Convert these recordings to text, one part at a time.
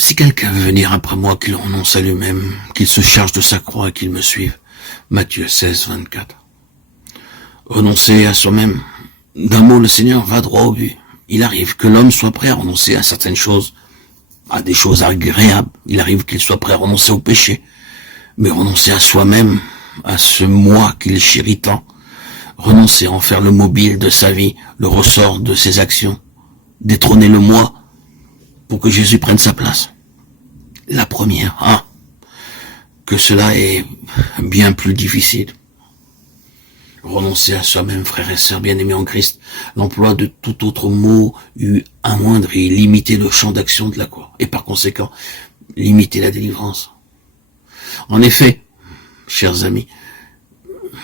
Si quelqu'un veut venir après moi, qu'il renonce à lui-même, qu'il se charge de sa croix et qu'il me suive. Matthieu 16, 24. Renoncer à soi-même. D'un mot, le Seigneur va droit au but. Il arrive que l'homme soit prêt à renoncer à certaines choses, à des choses agréables. Il arrive qu'il soit prêt à renoncer au péché. Mais renoncer à soi-même, à ce moi qu'il chérit tant, renoncer à en faire le mobile de sa vie, le ressort de ses actions, détrôner le moi pour que Jésus prenne sa place. La première, que cela est bien plus difficile. Renoncer à soi-même, frères et sœurs bien-aimés en Christ, l'emploi de tout autre mot eût amoindri, limité le champ d'action de la croix, et par conséquent, limiter la délivrance. En effet, chers amis,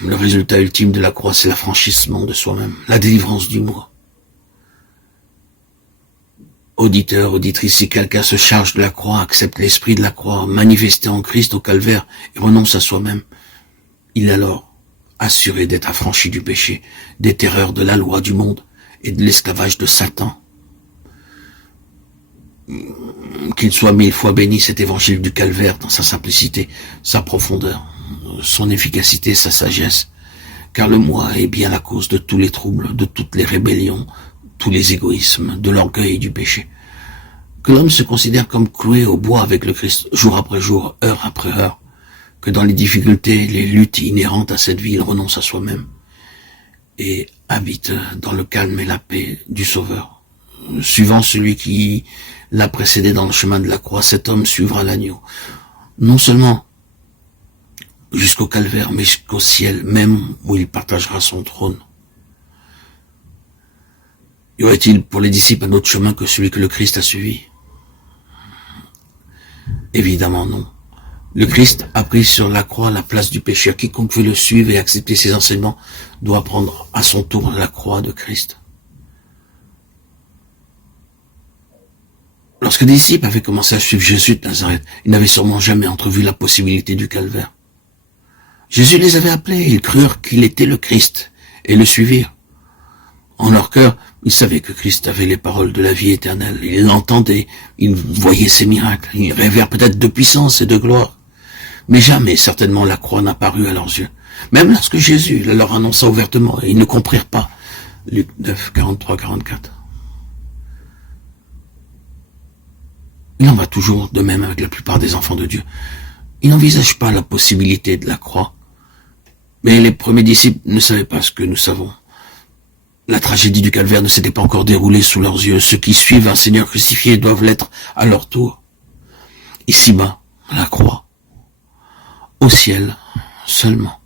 le résultat ultime de la croix, c'est l'affranchissement de soi-même, la délivrance du moi. Auditeur, auditrice, si quelqu'un se charge de la croix, accepte l'esprit de la croix, manifesté en Christ au calvaire, et renonce à soi-même, il est alors assuré d'être affranchi du péché, des terreurs de la loi du monde et de l'esclavage de Satan. Qu'il soit 1000 fois béni cet évangile du calvaire dans sa simplicité, sa profondeur, son efficacité, sa sagesse, car le moi est bien la cause de tous les troubles, de toutes les rébellions, tous les égoïsmes, de l'orgueil et du péché. Que l'homme se considère comme cloué au bois avec le Christ, jour après jour, heure après heure, que dans les difficultés, les luttes inhérentes à cette vie, il renonce à soi-même et habite dans le calme et la paix du Sauveur. Suivant celui qui l'a précédé dans le chemin de la croix, cet homme suivra l'agneau. Non seulement jusqu'au calvaire, mais jusqu'au ciel même où il partagera son trône. Y aurait-il pour les disciples un autre chemin que celui que le Christ a suivi? Évidemment non. Le Christ a pris sur la croix la place du pécheur. Quiconque veut le suivre et accepter ses enseignements doit prendre à son tour la croix de Christ. Lorsque les disciples avaient commencé à suivre Jésus de Nazareth, ils n'avaient sûrement jamais entrevu la possibilité du calvaire. Jésus les avait appelés, ils crurent qu'il était le Christ et le suivirent. En leur cœur, ils savaient que Christ avait les paroles de la vie éternelle. Ils l'entendaient, ils voyaient ses miracles, ils rêvèrent peut-être de puissance et de gloire. Mais jamais, certainement, la croix n'a paru à leurs yeux. Même lorsque Jésus leur annonça ouvertement, et ils ne comprirent pas. Luc 9, 43, 44. Il en va toujours de même avec la plupart des enfants de Dieu. Ils n'envisagent pas la possibilité de la croix. Mais les premiers disciples ne savaient pas ce que nous savons. La tragédie du calvaire ne s'était pas encore déroulée sous leurs yeux. Ceux qui suivent un Seigneur crucifié doivent l'être à leur tour. Ici-bas, la croix. Au ciel seulement.